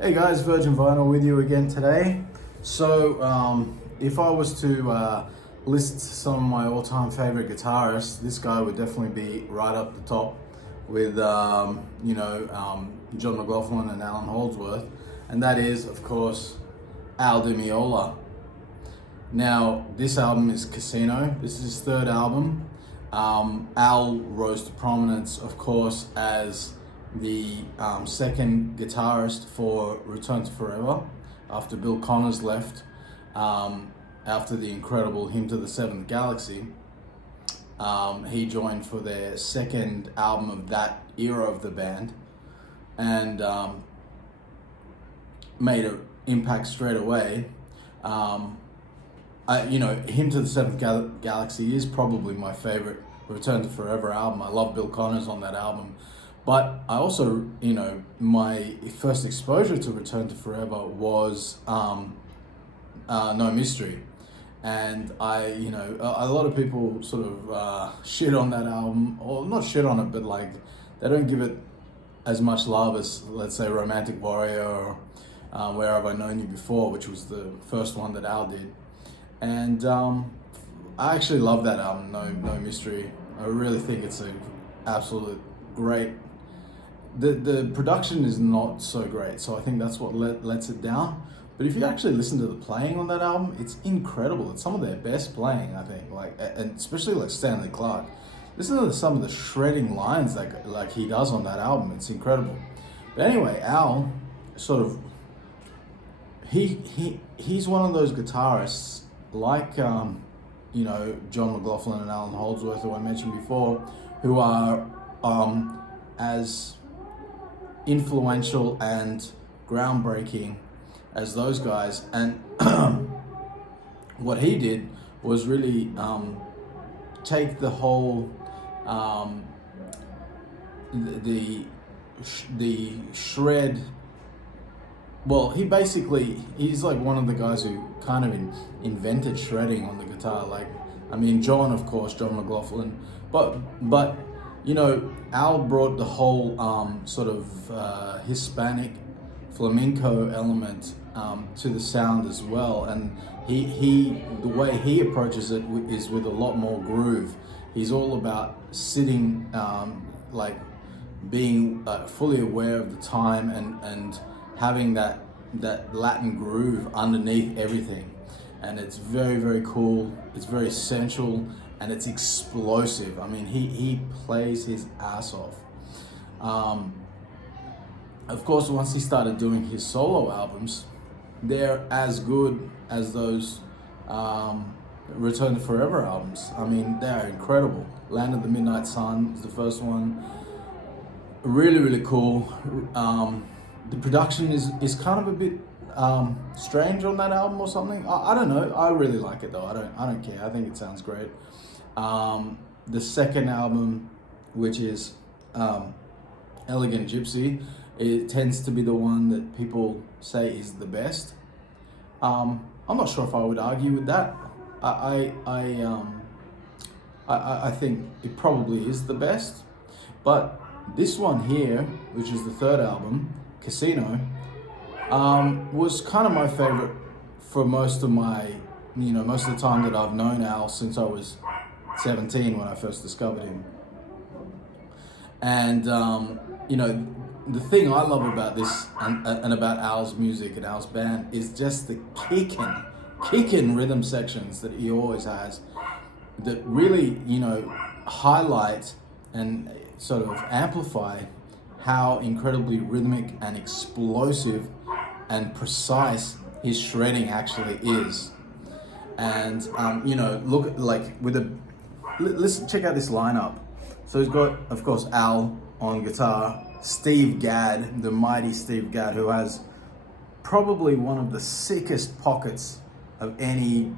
Hey guys, Virgin Vinyl with you again today. So, if I was to list some of my all-time favorite guitarists, this guy would definitely be right up the top with, John McLaughlin and Alan Holdsworth, and that is, of course, Al Di Meola. Now, this album is Casino. This is his third album. Al rose to prominence, of course, as the second guitarist for Return to Forever after Bill Connors left after the incredible Hymn to the Seventh Galaxy. He joined for their second album of that era of the band and made an impact straight away. Hymn to the Seventh Galaxy is probably my favorite Return to Forever album. I love Bill Connors on that album. But I also, my first exposure to Return to Forever was No Mystery. And a lot of people sort of shit on that album, or not shit on it, but like they don't give it as much love as, let's say, Romantic Warrior or Where Have I Known You Before, which was the first one that Al did. And I actually love that album, No Mystery. I really think it's an absolute great. The production is not so great, so I think that's what lets it down. But if you actually listen to the playing on that album, it's incredible. It's some of their best playing, I think. And especially like Stanley Clarke. Listen to some of the shredding lines like he does on that album. It's incredible. But anyway, Al sort of he's one of those guitarists like John McLaughlin and Alan Holdsworth, who I mentioned before, who are as influential and groundbreaking as those guys. And what he did was really take the whole the shred. Well, he's like one of the guys who kind of invented shredding on the guitar. John McLaughlin, but Al brought the whole sort of Hispanic flamenco element to the sound as well, and the way he approaches it is with a lot more groove. He's all about sitting, being fully aware of the time and having that Latin groove underneath everything, and it's very, very cool. It's very sensual and it's explosive. I mean, he plays his ass off. Of course, once he started doing his solo albums, they're as good as those Return to Forever albums. I mean, they're incredible. Land of the Midnight Sun is the first one. Really, really cool. The production is kind of a bit strange on that album or something. I don't know. I really like it though. I don't care. I think it sounds great. The second album, which is Elegant Gypsy, it tends to be the one that people say is the best. I'm not sure if I would argue with that. I think it probably is the best, but this one here, which is the third album, Casino, was kind of my favorite for most of the time that I've known Al, since I was 17 when I first discovered him. And the thing I love about this and about Al's music and Al's band is just the kicking rhythm sections that he always has that really highlight and sort of amplify how incredibly rhythmic and explosive and precise his shredding actually is. And listen, check out this lineup. So he's got, of course, Al on guitar, Steve Gadd, the mighty Steve Gadd, who has probably one of the sickest pockets of any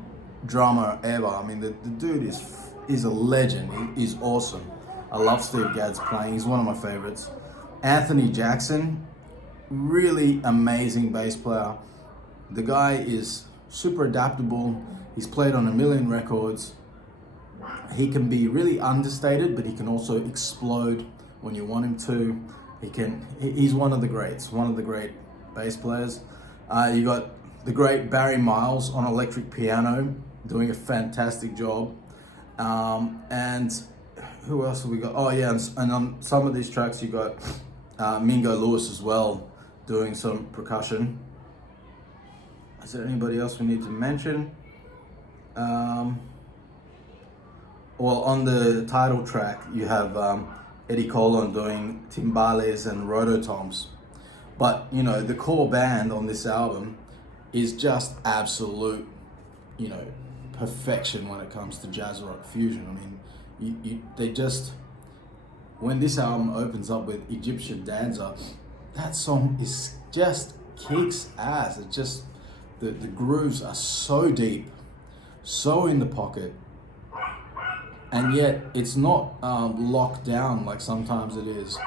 drummer ever. I mean, the dude is a legend. He's awesome. I love Steve Gadd's playing. He's one of my favorites. Anthony Jackson, really amazing bass player. The guy is super adaptable. He's played on a million records. He can be really understated, but he can also explode when you want him to. He's one of the greats, one of the great bass players. You got the great Barry Miles on electric piano, doing a fantastic job. And who else have we got? Oh yeah, and on some of these tracks you got Mingo Lewis as well, doing some percussion. Is there anybody else we need to mention? Well, on the title track, you have Eddie Colon doing timbales and rototoms. But, you know, the core band on this album is just absolute, you know, perfection when it comes to jazz rock fusion. I mean, they just, when this album opens up with Egyptian Dancer, that song is just kicks ass. It just, the grooves are so deep, so in the pocket, and yet it's not locked down like sometimes it is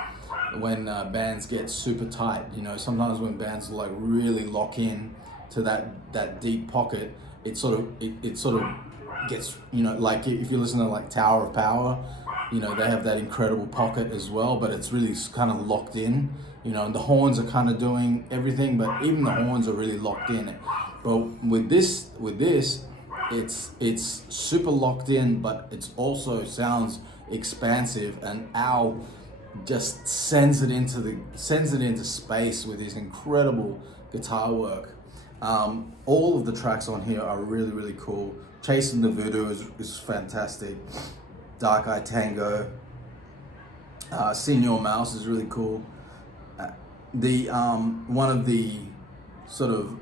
when bands get super tight. You know, sometimes when bands like really lock in to that deep pocket, it sort of gets, you know, like if you listen to like Tower of Power, you know, they have that incredible pocket as well, but it's really kind of locked in, you know, and the horns are kind of doing everything, but even the horns are really locked in. But with this, it's super locked in, but it's also sounds expansive, and Al just sends it into space with his incredible guitar work. All of the tracks on here are really, really cool. Chasing the Voodoo is fantastic. Dark Eye Tango, Senor Mouse is really cool. The one of the sort of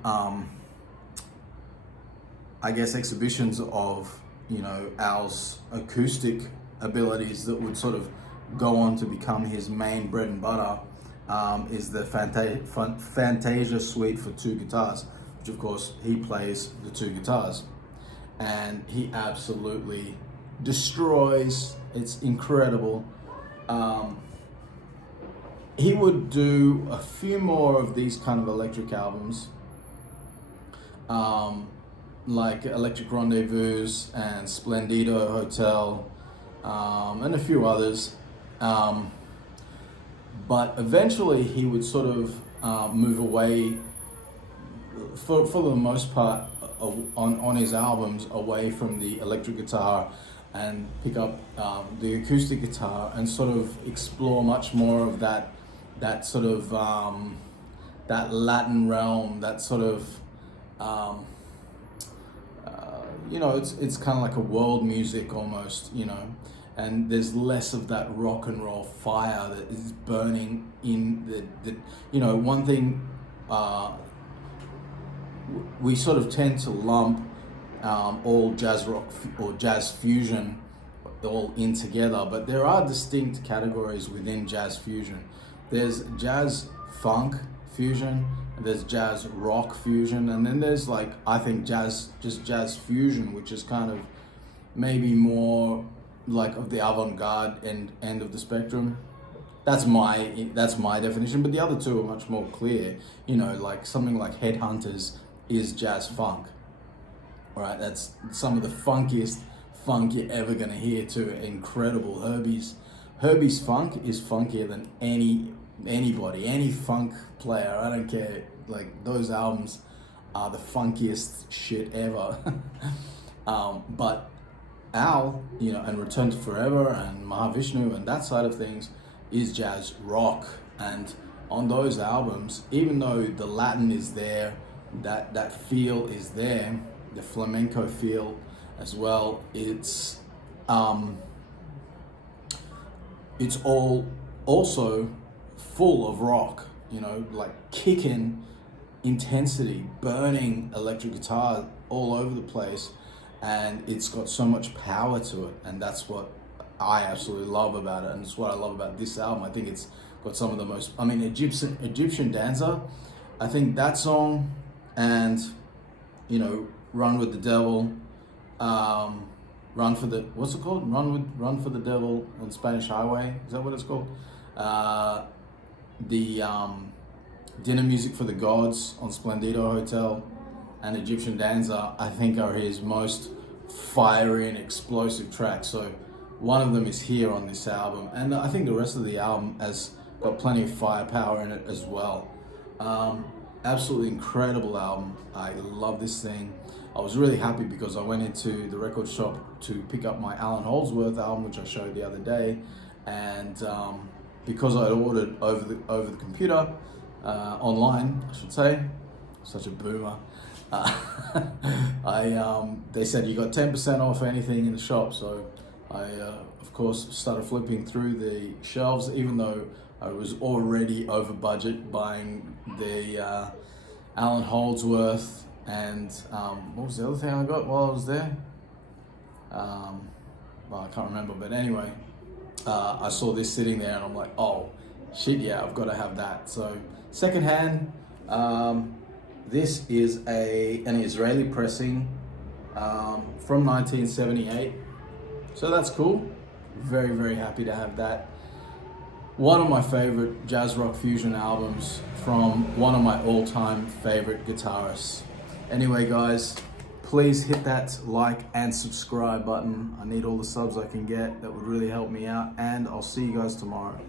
I guess exhibitions of, you know, Al's acoustic abilities that would sort of go on to become his main bread and butter is the Fantasia Suite for two guitars, which of course he plays the two guitars, and he absolutely destroys. It's incredible. He would do a few more of these kind of electric albums, like Electric Rendezvous and Splendido Hotel, and a few others. But eventually he would sort of move away, for the most part, on his albums, away from the electric guitar and pick up the acoustic guitar and sort of explore much more of that sort of that Latin realm, that sort of you know, it's kind of like a world music almost, you know, and there's less of that rock and roll fire that is burning in the you know, one thing we sort of tend to lump all jazz rock or jazz fusion all in together, but there are distinct categories within jazz fusion. There's jazz funk fusion, there's jazz rock fusion, and then there's like, I think jazz fusion, which is kind of maybe more like of the avant-garde end of the spectrum. That's my definition, but the other two are much more clear. You know, like something like Headhunters is jazz funk. All right, that's some of the funkiest funk you're ever gonna hear too. Incredible. Herbie's funk is funkier than anybody, any funk player. I don't care. Like, those albums are the funkiest shit ever. But Al, you know, and Return to Forever and Mahavishnu and that side of things is jazz rock. And on those albums, even though the Latin is there, that feel is there, the flamenco feel as well, it's all also full of rock, you know, like kicking intensity, burning electric guitar all over the place, and it's got so much power to it, and that's what I absolutely love about it, and it's what I love about this album. I think it's got some of the most, I mean, Egyptian Dancer, I think that song, and, you know, Run with the Devil, Run for the, what's it called? Run for the Devil on Spanish Highway, is that what it's called? The Dinner Music for the Gods on Splendido Hotel, and Egyptian Dancer, I think, are his most fiery and explosive tracks. So one of them is here on this album, and I think the rest of the album has got plenty of firepower in it as well. Absolutely incredible album. I love this thing. I was really happy because I went into the record shop to pick up my Alan Holdsworth album, which I showed the other day, and because I ordered over the computer, online, I should say, such a boomer. They said you got 10% off anything in the shop, so I of course started flipping through the shelves, even though I was already over budget buying the Alan Holdsworth and what was the other thing I got while I was there? Well, I can't remember, but anyway, I saw this sitting there and I'm like, oh shit, yeah, I've got to have that. So secondhand. This is an Israeli pressing from 1978, so that's cool. Very, very happy to have that. One of my favorite jazz rock fusion albums from one of my all-time favorite guitarists. Anyway, guys, please hit that like and subscribe button. I need all the subs I can get. That would really help me out, and I'll see you guys tomorrow.